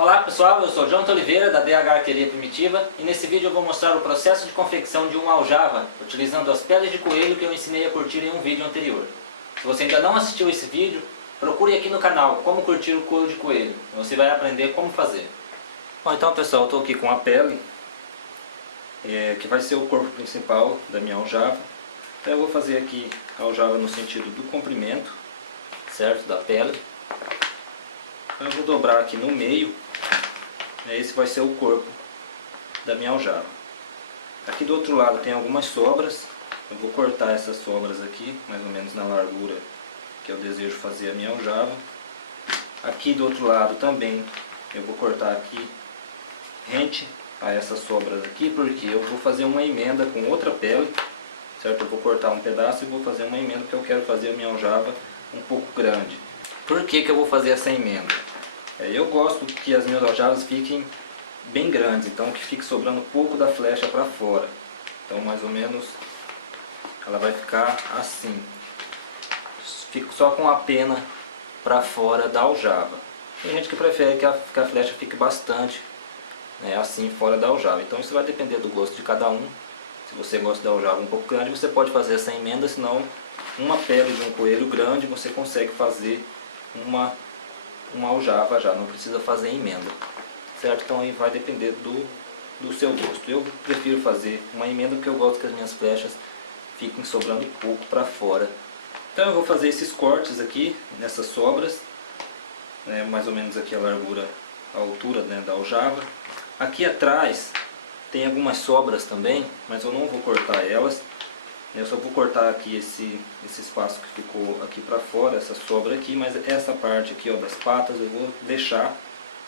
Olá pessoal, eu sou Jonathan Oliveira da DH Arqueria Primitiva e nesse vídeo eu vou mostrar o processo de confecção de uma aljava utilizando as peles de coelho que eu ensinei a curtir em um vídeo anterior. Se você ainda não assistiu esse vídeo, procure aqui no canal como curtir o couro de coelho, você vai aprender como fazer. Bom, então pessoal, eu estou aqui com a pele, que vai ser o corpo principal da minha aljava. Então eu vou fazer aqui a aljava no sentido do comprimento, certo, da pele. Então eu vou dobrar aqui no meio. Esse vai ser o corpo da minha aljava. Aqui do outro lado tem algumas sobras. Eu vou cortar essas sobras aqui, mais ou menos na largura que eu desejo fazer a minha aljava. Aqui do outro lado também eu vou cortar aqui rente a essas sobras aqui, porque eu vou fazer uma emenda com outra pele, certo? Eu vou cortar um pedaço e vou fazer uma emenda porque eu quero fazer a minha aljava um pouco grande. Por que que eu vou fazer essa emenda? Eu gosto que as minhas aljavas fiquem bem grandes, então que fique sobrando pouco da flecha para fora. Então mais ou menos ela vai ficar assim. Fico só com a pena para fora da aljava. Tem gente que prefere que a flecha fique bastante, né, assim fora da aljava. Então isso vai depender do gosto de cada um. Se você gosta da aljava um pouco grande, você pode fazer essa emenda, senão uma pele de um coelho grande você consegue fazer uma aljava já, não precisa fazer emenda, certo? Então aí vai depender do seu gosto. Eu prefiro fazer uma emenda porque eu gosto que as minhas flechas fiquem sobrando pouco para fora. Então eu vou fazer esses cortes aqui, nessas sobras, né, mais ou menos aqui a largura, a altura, né, da aljava. Aqui atrás tem algumas sobras também, mas eu não vou cortar elas. Eu só vou cortar aqui esse espaço que ficou aqui para fora, essa sobra aqui, mas essa parte aqui, ó, das patas eu vou deixar,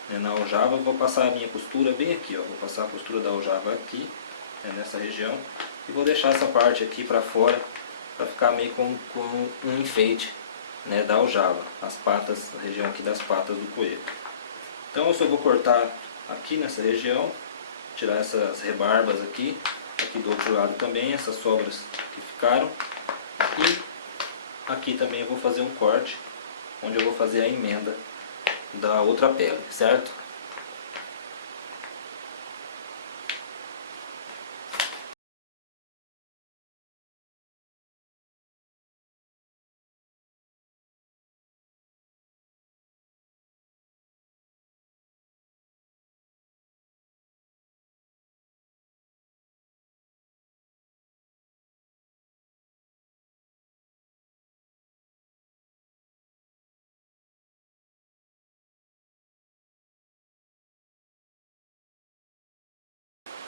né, na aljava. Eu vou passar a minha costura bem aqui, ó, vou passar a costura da aljava aqui, né, nessa região, e vou deixar essa parte aqui para fora, para ficar meio com um enfeite, né, da aljava, as patas, a região aqui das patas do coelho. Então eu só vou cortar aqui nessa região, tirar essas rebarbas aqui. Aqui do outro lado também, essas sobras que ficaram. E aqui também eu vou fazer um corte, onde eu vou fazer a emenda da outra pele, certo?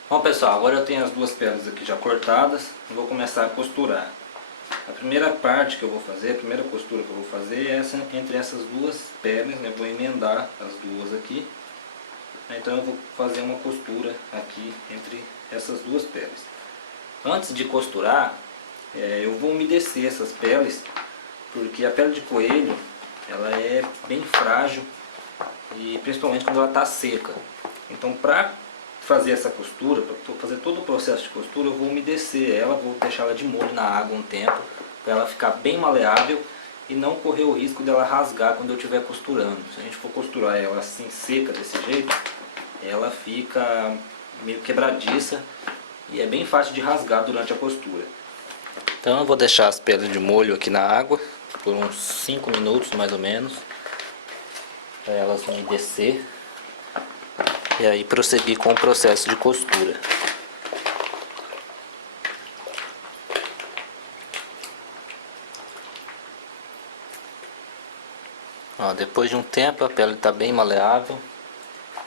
Bom pessoal, agora eu tenho as duas peles aqui já cortadas, eu vou começar a costurar. A primeira parte que eu vou fazer, a primeira costura que eu vou fazer é essa, entre essas duas peles, né? Eu vou emendar as duas aqui. Então eu vou fazer uma costura aqui entre essas duas peles. Antes de costurar, eu vou umedecer essas peles, porque a pele de coelho ela é bem frágil, e principalmente quando ela está seca. Então para fazer essa costura, para fazer todo o processo de costura, eu vou umedecer ela, vou deixar ela de molho na água um tempo, para ela ficar bem maleável e não correr o risco dela rasgar quando eu estiver costurando. Se a gente for costurar ela assim seca desse jeito, ela fica meio quebradiça e é bem fácil de rasgar durante a costura. Então eu vou deixar as peles de molho aqui na água por uns 5 minutos mais ou menos, para elas umedecer. E aí prosseguir com o processo de costura. Ó, depois de um tempo a pele está bem maleável,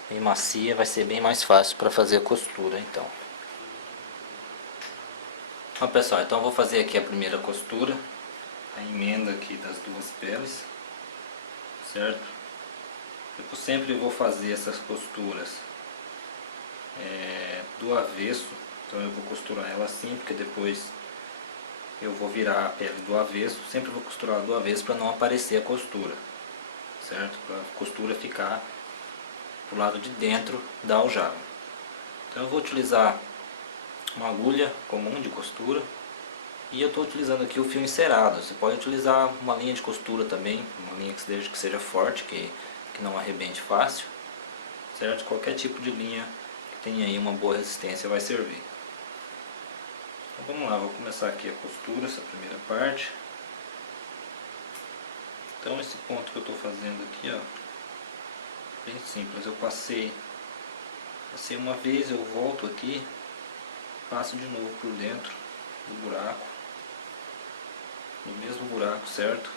bem macia, vai ser bem mais fácil para fazer a costura então. Ó pessoal, então eu vou fazer aqui a primeira costura, a emenda aqui das duas peles, certo? Eu sempre vou fazer essas costuras do avesso, então eu vou costurar ela assim, porque depois eu vou virar a pele do avesso. Sempre vou costurar do avesso para não aparecer a costura, certo? Para a costura ficar do lado de dentro da aljava. Então eu vou utilizar uma agulha comum de costura e eu estou utilizando aqui o fio encerado. Você pode utilizar uma linha de costura também, uma linha que seja forte, que não arrebente fácil, certo? Qualquer tipo de linha que tenha aí uma boa resistência vai servir. Então vamos lá, vou começar aqui a costura, essa primeira parte. Então esse ponto que eu estou fazendo aqui, ó, bem simples, eu passei uma vez, eu volto aqui, passo de novo por dentro do buraco, no mesmo buraco, certo?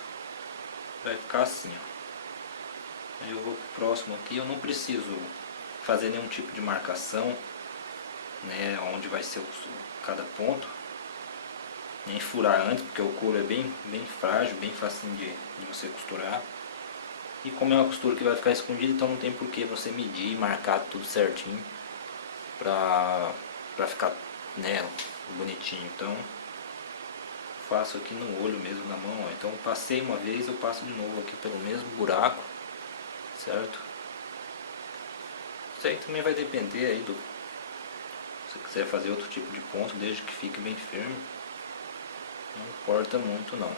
Vai ficar assim, ó. Aí eu vou pro próximo aqui, eu não preciso fazer nenhum tipo de marcação, né, onde vai ser cada ponto, nem furar antes, porque o couro é bem frágil, bem facinho de você costurar. E como é uma costura que vai ficar escondida, então não tem por que você medir e marcar tudo certinho pra ficar, né, bonitinho. Então faço aqui no olho mesmo, na mão, ó. Então passei uma vez, eu passo de novo aqui pelo mesmo buraco, certo? Isso aí também vai depender aí do... Se você quiser fazer outro tipo de ponto, desde que fique bem firme, não importa muito não.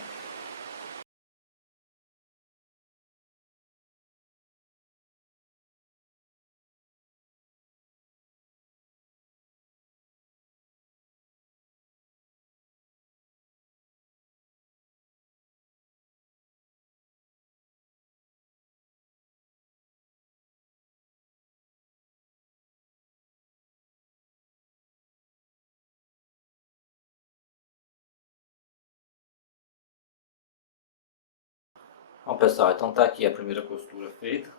Bom pessoal, então tá aqui a primeira costura feita,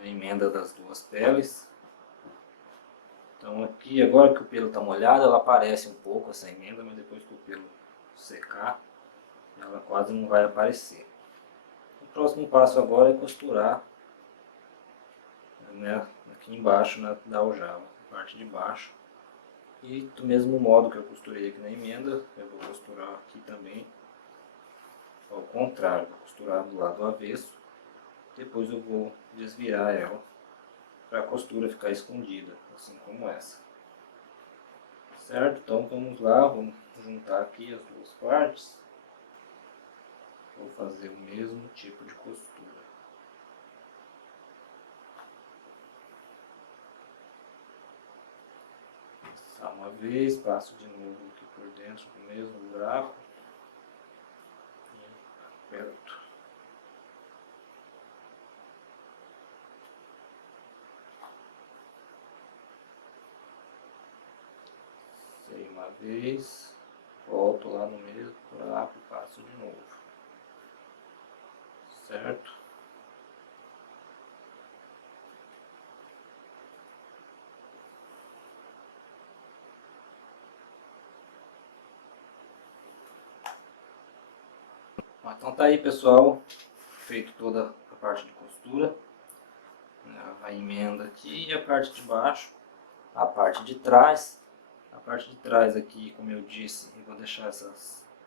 a emenda das duas peles. Então aqui, agora que o pelo está molhado, ela aparece um pouco essa emenda, mas depois que o pelo secar, ela quase não vai aparecer. O próximo passo agora é costurar, né, aqui embaixo da aljava, parte de baixo. E do mesmo modo que eu costurei aqui na emenda, eu vou costurar aqui também ao contrário, vou costurar do lado avesso. Depois eu vou desvirar ela para a costura ficar escondida, assim como essa. Certo? Então vamos lá, vamos juntar aqui as duas partes. Vou fazer o mesmo tipo de costura. Passar uma vez, passo de novo aqui por dentro do mesmo buraco. E aperto. Passei uma vez, volto lá no mesmo buraco e passo de novo. Certo? Então tá aí pessoal, feito toda a parte de costura, a emenda aqui e a parte de baixo, a parte de trás. A parte de trás aqui, como eu disse, eu vou deixar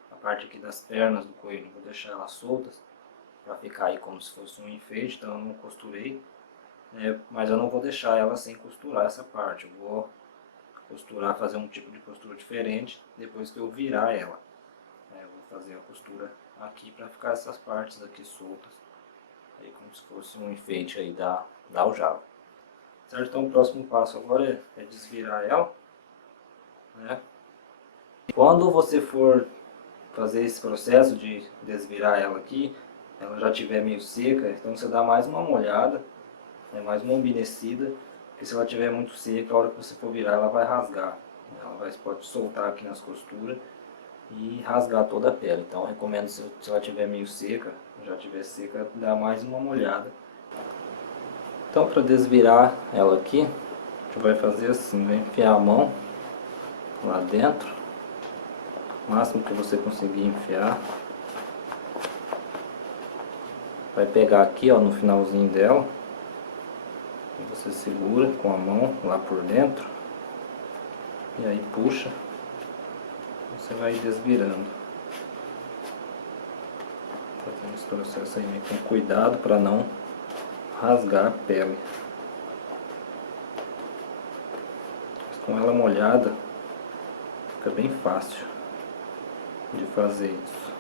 a parte aqui das pernas do coelho, vou deixar elas soltas, para ficar aí como se fosse um enfeite, então eu não costurei, mas eu não vou deixar ela sem costurar essa parte, eu vou costurar, fazer um tipo de costura diferente depois que eu virar ela. Eu vou fazer a costura aqui para ficar essas partes aqui soltas, aí como se fosse um enfeite aí da aljava. Certo? Então o próximo passo agora é desvirar ela, né? Quando você for fazer esse processo de desvirar ela aqui, ela já estiver meio seca, então você dá mais uma molhada, mais uma umedecida, porque se ela estiver muito seca, a hora que você for virar ela vai rasgar, pode soltar aqui nas costuras e rasgar toda a pele. Então eu recomendo, se ela estiver meio seca, já estiver seca, dar mais uma molhada. Então para desvirar ela aqui, a gente vai fazer assim, vai enfiar a mão lá dentro, o máximo que você conseguir enfiar. Vai pegar aqui, ó, no finalzinho dela, e você segura com a mão lá por dentro e aí puxa, você vai desvirando. Fazendo esse processo aí com cuidado para não rasgar a pele. Mas com ela molhada fica bem fácil de fazer isso.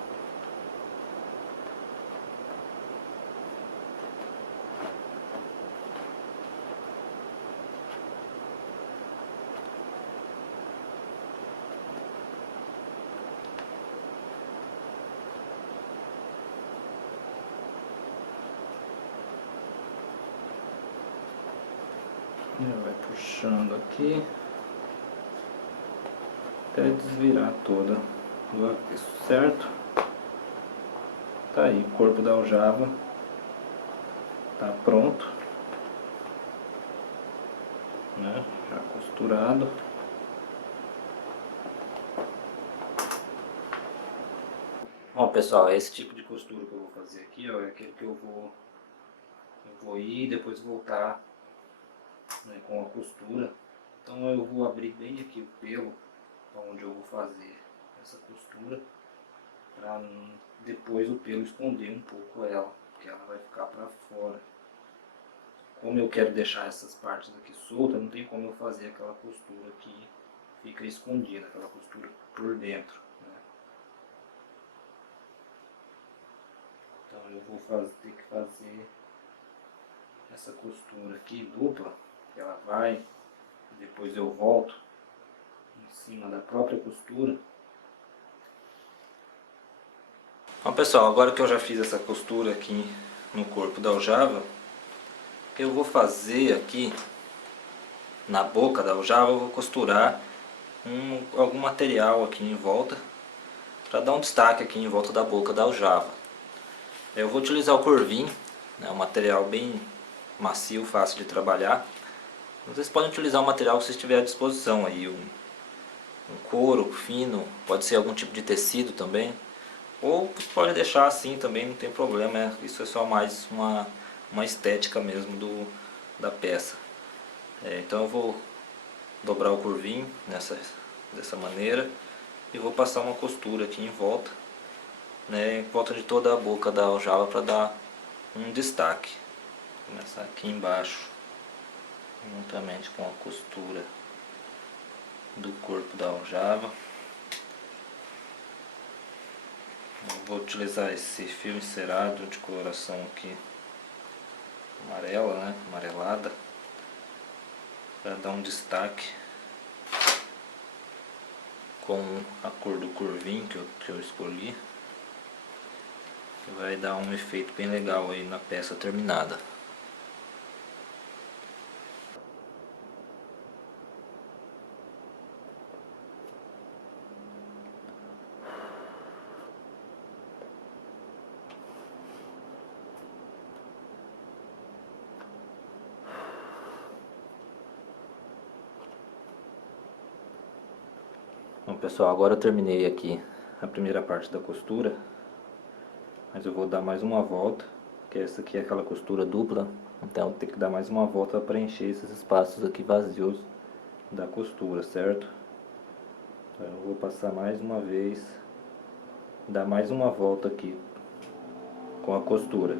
Vai puxando aqui até desvirar toda do avesso, certo? Tá aí, o corpo da aljava tá pronto, né? Já costurado. Bom, pessoal, é esse tipo de costura que eu vou fazer aqui, ó, é aquele que eu vou ir e depois voltar, né, com a costura. Então eu vou abrir bem aqui o pelo onde eu vou fazer essa costura, para depois o pelo esconder um pouco ela, porque ela vai ficar para fora. Como eu quero deixar essas partes aqui soltas, não tem como eu fazer aquela costura que fica escondida, aquela costura por dentro, né? Então eu vou ter que fazer essa costura aqui dupla, ela vai, depois eu volto em cima da própria costura. Bom, pessoal, agora que eu já fiz essa costura aqui no corpo da aljava, eu vou fazer aqui na boca da aljava, eu vou costurar algum material aqui em volta, para dar um destaque aqui em volta da boca da aljava. Eu vou utilizar o corvinho, né, um material bem macio, fácil de trabalhar. Vocês podem utilizar o material que vocês tiverem à disposição aí, um couro fino, pode ser algum tipo de tecido também, ou pode deixar assim também, não tem problema, isso é só mais uma estética mesmo da peça. Então eu vou dobrar o corvinho dessa maneira e vou passar uma costura aqui em volta, né, em volta de toda a boca da aljava, para dar um destaque. Vou começar aqui embaixo, juntamente com a costura do corpo da aljava. Eu vou utilizar esse fio encerado de coloração aqui amarela, né, amarelada, para dar um destaque com a cor do corvinho que eu escolhi. Vai dar um efeito bem legal aí na peça terminada. Bom, pessoal, agora eu terminei aqui a primeira parte da costura, mas eu vou dar mais uma volta, que essa aqui é aquela costura dupla, então eu tenho que dar mais uma volta para preencher esses espaços aqui vazios da costura, certo? Então eu vou passar mais uma vez, dar mais uma volta aqui com a costura.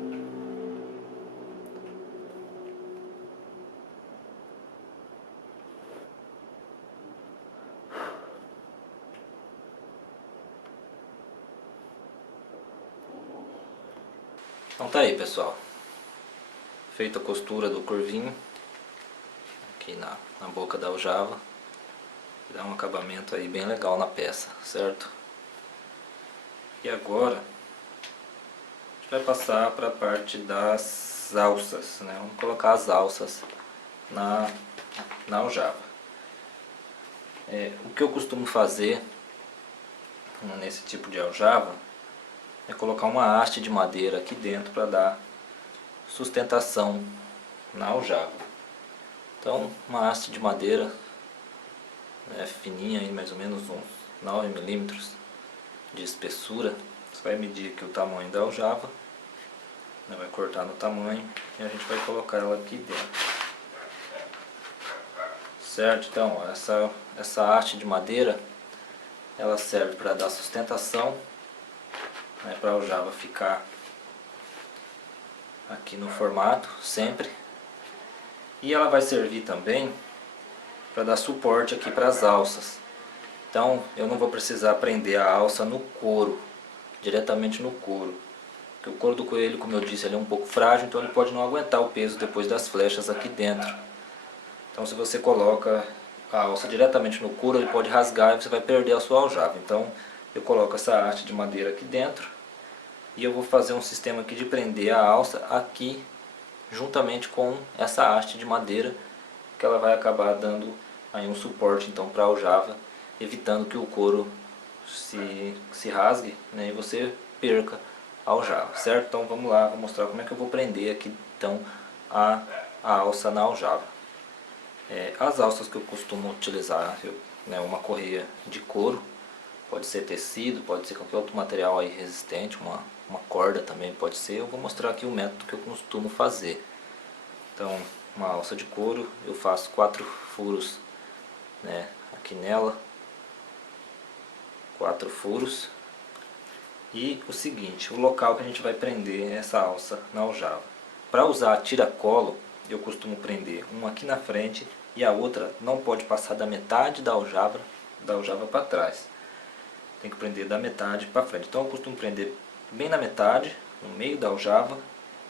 Então tá aí, pessoal, feita a costura do corvinho aqui na boca da aljava, dá um acabamento aí bem legal na peça, certo? E agora a gente vai passar para a parte das alças, né? Vamos colocar as alças na aljava. O que eu costumo fazer nesse tipo de aljava é colocar uma haste de madeira aqui dentro para dar sustentação na aljava. Então, uma haste de madeira, né, fininha, aí, mais ou menos uns 9 milímetros de espessura. Você vai medir aqui o tamanho da aljava, né, vai cortar no tamanho e a gente vai colocar ela aqui dentro. Certo? Então, ó, essa haste de madeira, ela serve para dar sustentação, né, para a aljava ficar aqui no formato sempre, e ela vai servir também para dar suporte aqui para as alças. Então eu não vou precisar prender a alça no couro, diretamente no couro, porque o couro do coelho, como eu disse, ele é um pouco frágil, então ele pode não aguentar o peso depois das flechas aqui dentro. Então se você coloca a alça diretamente no couro, ele pode rasgar e você vai perder a sua aljava. Então eu coloco essa haste de madeira aqui dentro e eu vou fazer um sistema aqui de prender a alça aqui juntamente com essa haste de madeira porque ela vai acabar dando aí um suporte então para a aljava, evitando que o couro se rasgue, né, e você perca a aljava, certo? Então vamos lá, vou mostrar como é que eu vou prender aqui então a alça na aljava. As alças que eu costumo utilizar, né, uma correia de couro, pode ser tecido, pode ser qualquer outro material aí resistente, uma corda também pode ser. Eu vou mostrar aqui o método que eu costumo fazer. Então, uma alça de couro, eu faço 4 furos, né, aqui nela, 4 furos. E o seguinte, o local que a gente vai prender essa alça na aljava. Para usar a tiracolo, eu costumo prender uma aqui na frente e a outra não pode passar da metade da aljava para trás. Tem que prender da metade para frente. Então eu costumo prender bem na metade, no meio da aljava,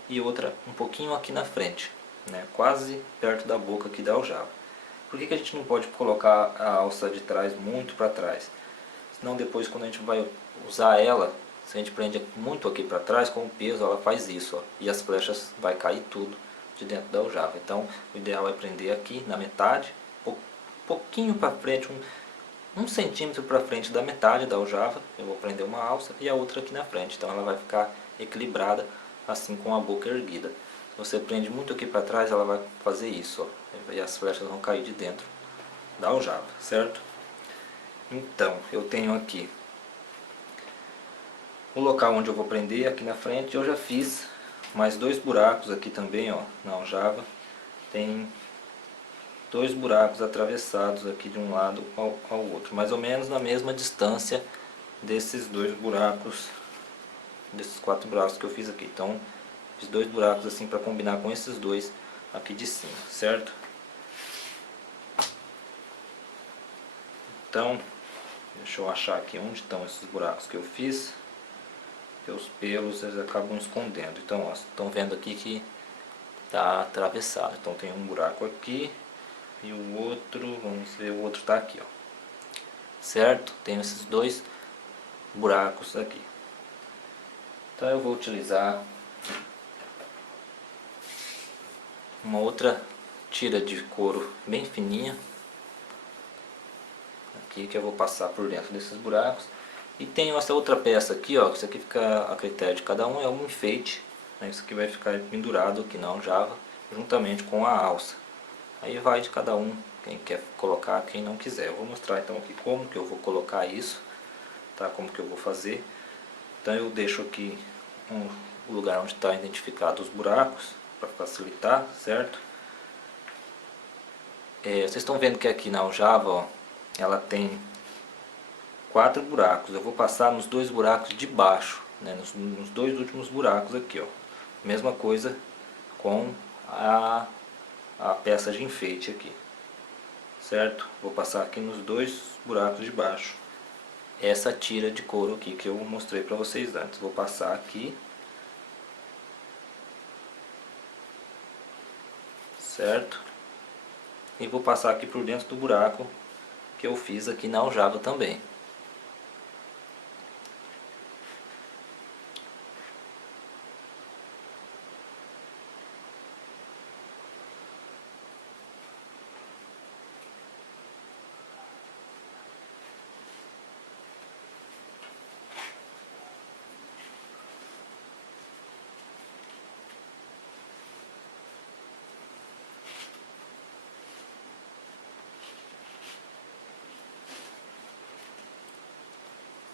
e outra um pouquinho aqui na frente, né, quase perto da boca aqui da aljava. Por que a gente não pode colocar a alça de trás muito para trás? Senão depois, quando a gente vai usar ela, se a gente prende muito aqui para trás, com o peso ela faz isso, ó, e as flechas vai cair tudo de dentro da aljava. Então o ideal é prender aqui na metade, pouquinho para frente, um centímetro para frente da metade da aljava. Eu vou prender uma alça e a outra aqui na frente, então ela vai ficar equilibrada assim, com a boca erguida. Se você prende muito aqui para trás, ela vai fazer isso, ó, e as flechas vão cair de dentro da aljava, certo? Então eu tenho aqui o local onde eu vou prender aqui na frente. Eu já fiz mais 2 buracos aqui também, ó, na aljava. Tem 2 buracos atravessados aqui de um lado ao outro, mais ou menos na mesma distância desses 2 buracos, desses 4 buracos que eu fiz aqui. Então fiz 2 buracos assim para combinar com esses 2 aqui de cima, certo? Então deixa eu achar aqui onde estão esses buracos que eu fiz, porque os pelos eles acabam escondendo. Então ó, estão vendo aqui que está atravessado. Então tem um buraco aqui e o outro, vamos ver, o outro está aqui, ó, certo? Tenho esses 2 buracos aqui. Então eu vou utilizar uma outra tira de couro bem fininha aqui, que eu vou passar por dentro desses buracos. E tenho essa outra peça aqui, ó, que isso aqui fica a critério de cada um, é um enfeite, né? Isso aqui vai ficar pendurado aqui na aljava juntamente com a alça. Aí vai de cada um, quem quer colocar, quem não quiser. Eu vou mostrar então aqui como que eu vou colocar isso, tá? Como que eu vou fazer. Então eu deixo aqui o lugar onde está identificado os buracos, para facilitar, certo? Vocês estão vendo que aqui na aljava, ó, ela tem 4 buracos. Eu vou passar nos 2 buracos de baixo, né? Nos 2 últimos buracos aqui, ó. Mesma coisa com a peça de enfeite aqui, certo? Vou passar aqui nos 2 buracos de baixo essa tira de couro aqui que eu mostrei para vocês antes. Vou passar aqui, certo? E vou passar aqui por dentro do buraco que eu fiz aqui na aljava também.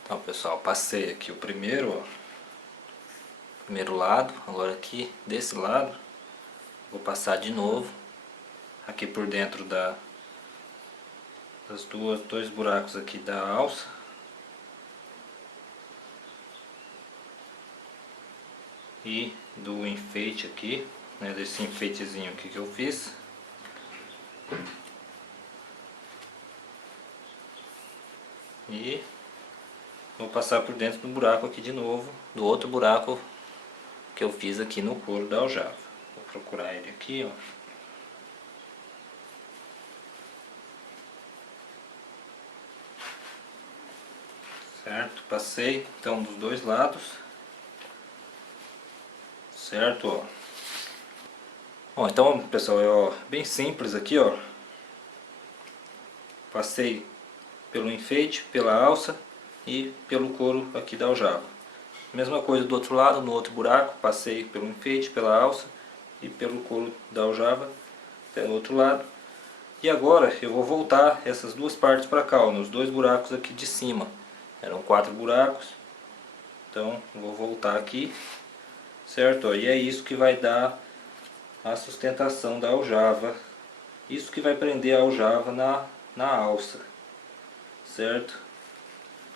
Então pessoal, passei aqui o primeiro, ó, primeiro lado. Agora aqui desse lado vou passar de novo aqui por dentro das 2 buracos aqui da alça, e do enfeite aqui, né, desse enfeitezinho aqui que eu fiz. E vou passar por dentro do buraco aqui de novo, do outro buraco que eu fiz aqui no couro da aljava. Vou procurar ele aqui, ó. Certo? Passei então dos 2 lados. Certo, ó. Bom, então pessoal, bem simples aqui, ó. Passei pelo enfeite, pela alça e pelo couro aqui da aljava. Mesma coisa do outro lado, no outro buraco, passei pelo enfeite, pela alça e pelo couro da aljava, pelo outro lado. E agora eu vou voltar essas duas partes para cá, ó, nos dois buracos aqui de cima. Eram 4 buracos, então eu vou voltar aqui, certo? Ó, e é isso que vai dar a sustentação da aljava. Isso que vai prender a aljava na alça, certo?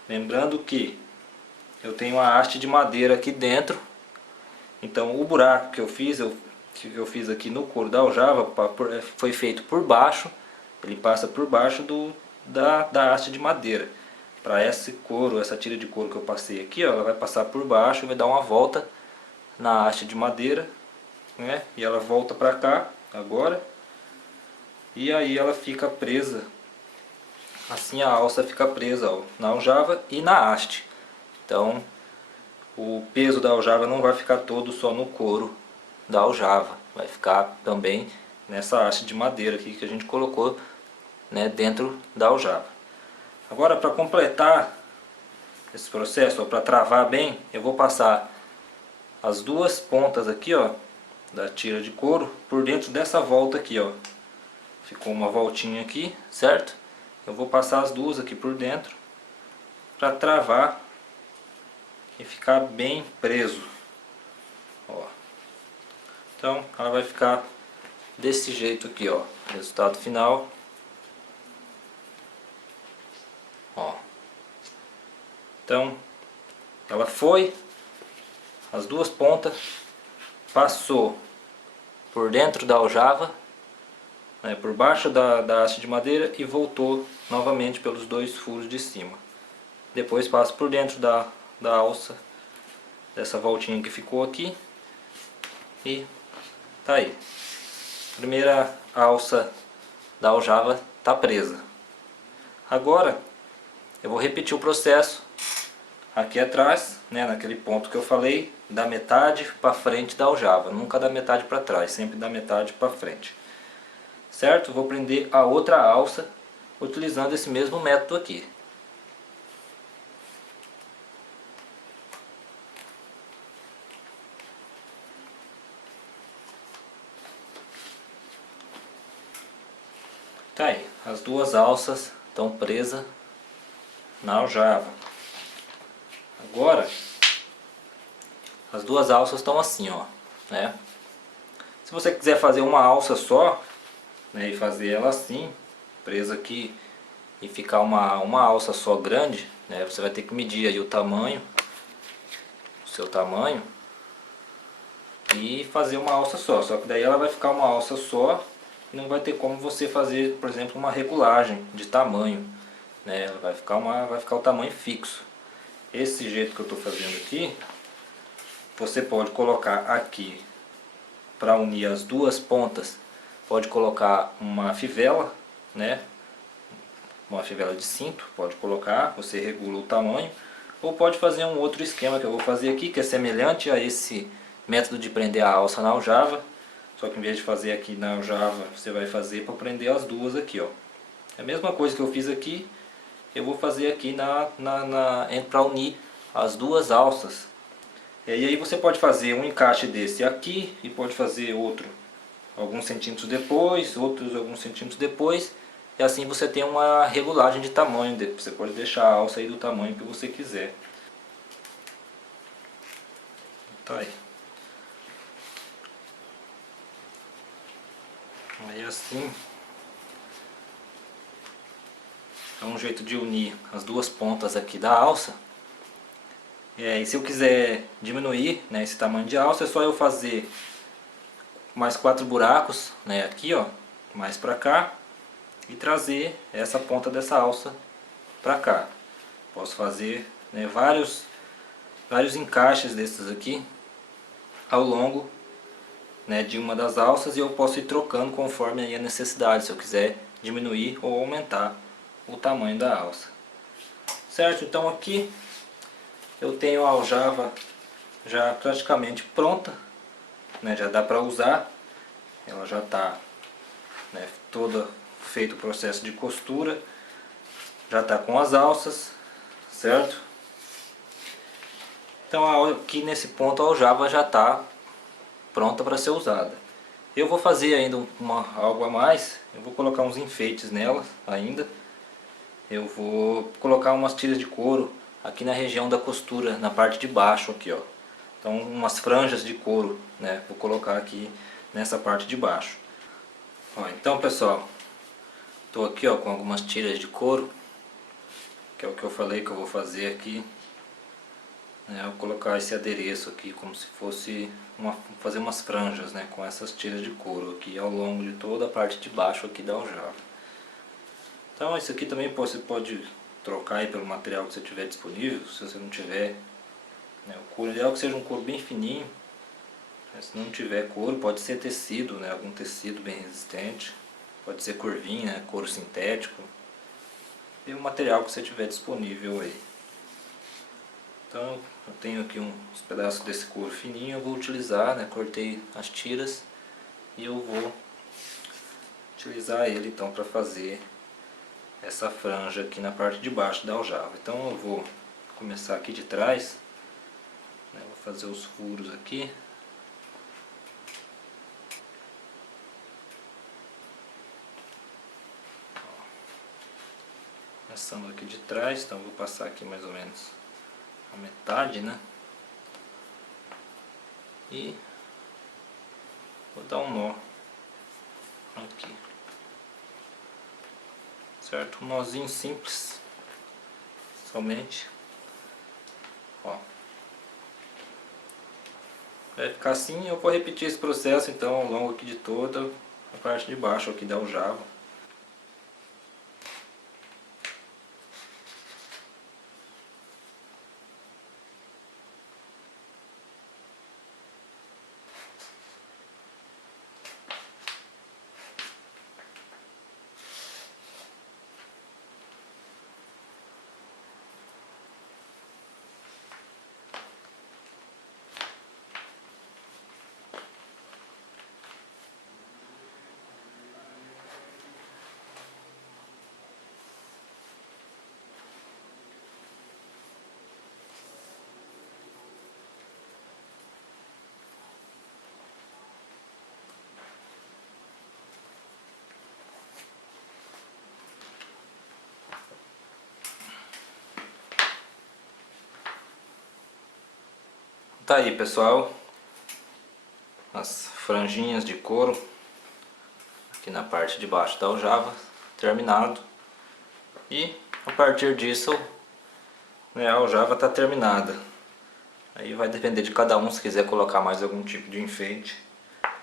Lembrando que eu tenho a haste de madeira aqui dentro, então o buraco que eu fiz aqui no couro da aljava foi feito por baixo, ele passa por baixo da haste de madeira. Para esse couro, essa tira de couro que eu passei aqui, ó, ela vai passar por baixo e vai dar uma volta na haste de madeira, né? E ela volta para cá agora, e aí ela fica presa, assim a alça fica presa, ó, na aljava e na haste. Então o peso da aljava não vai ficar todo só no couro da aljava, vai ficar também nessa haste de madeira aqui que a gente colocou, né, dentro da aljava. Agora, para completar esse processo, para travar bem, eu vou passar as duas pontas aqui, ó, da tira de couro por dentro dessa volta aqui, ó. Ficou uma voltinha aqui, certo? Eu vou passar as duas aqui por dentro para travar e ficar bem preso, ó. Então ela vai ficar desse jeito aqui, ó. Resultado final, ó. Então ela foi, as duas pontas, passou por dentro da aljava, né, por baixo da haste de madeira, e voltou novamente pelos dois furos de cima. Depois passa por dentro da alça, dessa voltinha que ficou aqui, e tá aí. Primeira alça da aljava tá presa. Agora eu vou repetir o processo aqui atrás, né, naquele ponto que eu falei, da metade para frente da aljava, nunca da metade para trás, sempre da metade para frente, certo? Vou prender a outra alça utilizando esse mesmo método aqui. Tá aí, as duas alças estão presas na aljava. Agora as duas alças estão assim, ó, né? Se você quiser fazer uma alça só, né, e fazer ela assim, presa aqui, e ficar uma alça só grande, né, você vai ter que medir aí o tamanho, o seu tamanho, e fazer uma alça só. Só que daí ela vai ficar uma alça só e não vai ter como você fazer, por exemplo, uma regulagem de tamanho, né? Ela vai ficar o tamanho fixo. Esse jeito que eu estou fazendo aqui, você pode colocar aqui, para unir as duas pontas, pode colocar uma fivela, né? Uma fivela de cinto, pode colocar, você regula o tamanho. Ou pode fazer um outro esquema que eu vou fazer aqui, que é semelhante a esse método de prender a alça na aljava. Só que em vez de fazer aqui na aljava, você vai fazer para prender as duas aqui, ó. É a mesma coisa que eu fiz aqui, eu vou fazer aqui para unir as duas alças. E aí você pode fazer um encaixe desse aqui e pode fazer outro alguns centímetros depois, outros alguns centímetros depois. E assim você tem uma regulagem de tamanho, você pode deixar a alça aí do tamanho que você quiser. Tá aí. Aí assim é um jeito de unir as duas pontas aqui da alça. E se eu quiser diminuir, né, esse tamanho de alça, é só eu fazer mais 4 buracos, né, aqui, ó, mais pra cá, e trazer essa ponta dessa alça pra cá. Posso fazer, né, vários encaixes desses aqui ao longo, né, de uma das alças, e eu posso ir trocando conforme aí a necessidade, se eu quiser diminuir ou aumentar o tamanho da alça. Certo? Então aqui eu tenho a aljava já praticamente pronta, né, já dá para usar. ela já está, né, toda feito o processo de costura, já está com as alças, certo? Então aqui nesse ponto a aljava já está pronta para ser usada. Eu vou fazer ainda algo a mais, eu vou colocar uns enfeites nela ainda. Eu vou colocar umas tiras de couro aqui na região da costura, na parte de baixo aqui, ó. Então umas franjas de couro, né? Vou colocar aqui nessa parte de baixo. Ó, então pessoal, tô aqui, ó, com algumas tiras de couro, que é o que eu falei que eu vou fazer aqui. Eu vou colocar esse adereço aqui como se fosse fazer umas franjas, né, com essas tiras de couro aqui ao longo de toda a parte de baixo aqui da aljava. Então isso aqui também você pode trocar aí pelo material que você tiver disponível, se você não tiver, né, o couro ideal é que seja um couro bem fininho. Se não tiver couro, pode ser tecido, né, algum tecido bem resistente, pode ser corvinha, né, couro sintético, e o material que você tiver disponível aí. Então eu tenho aqui uns pedaços desse couro fininho, eu vou utilizar, né, cortei as tiras e eu vou utilizar ele então para fazer essa franja aqui na parte de baixo da aljava. Então eu vou começar aqui de trás, né, vou fazer os furos aqui. Começando aqui de trás, então eu vou passar aqui mais ou menos a metade, né? E vou dar um nó aqui, certo? Um nozinho simples, somente, ó. Vai ficar assim. Eu vou repetir esse processo então ao longo aqui de toda a parte de baixo aqui da aljava. Tá aí, pessoal, as franjinhas de couro aqui na parte de baixo da aljava, terminado. E a partir disso, né, a aljava está terminada. Aí vai depender de cada um, se quiser colocar mais algum tipo de enfeite,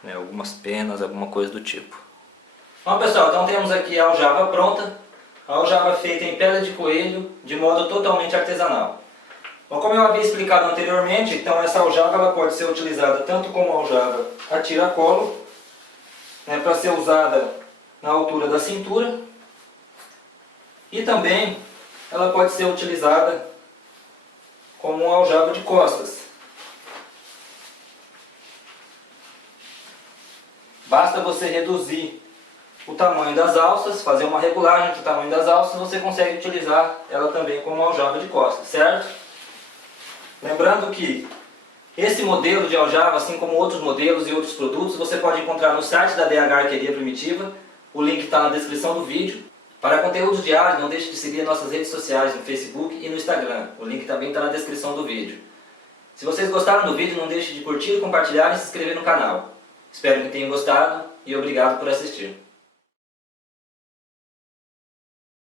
né, algumas penas, alguma coisa do tipo. Bom pessoal, então temos aqui a aljava pronta, a aljava feita em pele de coelho, de modo totalmente artesanal. Bom, como eu havia explicado anteriormente, então essa aljava ela pode ser utilizada tanto como aljava a tiracolo, né, para ser usada na altura da cintura, e também ela pode ser utilizada como uma aljava de costas. Basta você reduzir o tamanho das alças, fazer uma regulagem do tamanho das alças, você consegue utilizar ela também como aljava de costas, certo? Lembrando que esse modelo de aljava, assim como outros modelos e outros produtos, você pode encontrar no site da DH Arqueria Primitiva. O link está na descrição do vídeo. Para conteúdos diários, não deixe de seguir nossas redes sociais no Facebook e no Instagram. O link também está na descrição do vídeo. Se vocês gostaram do vídeo, não deixe de curtir, compartilhar e se inscrever no canal. Espero que tenham gostado e obrigado por assistir.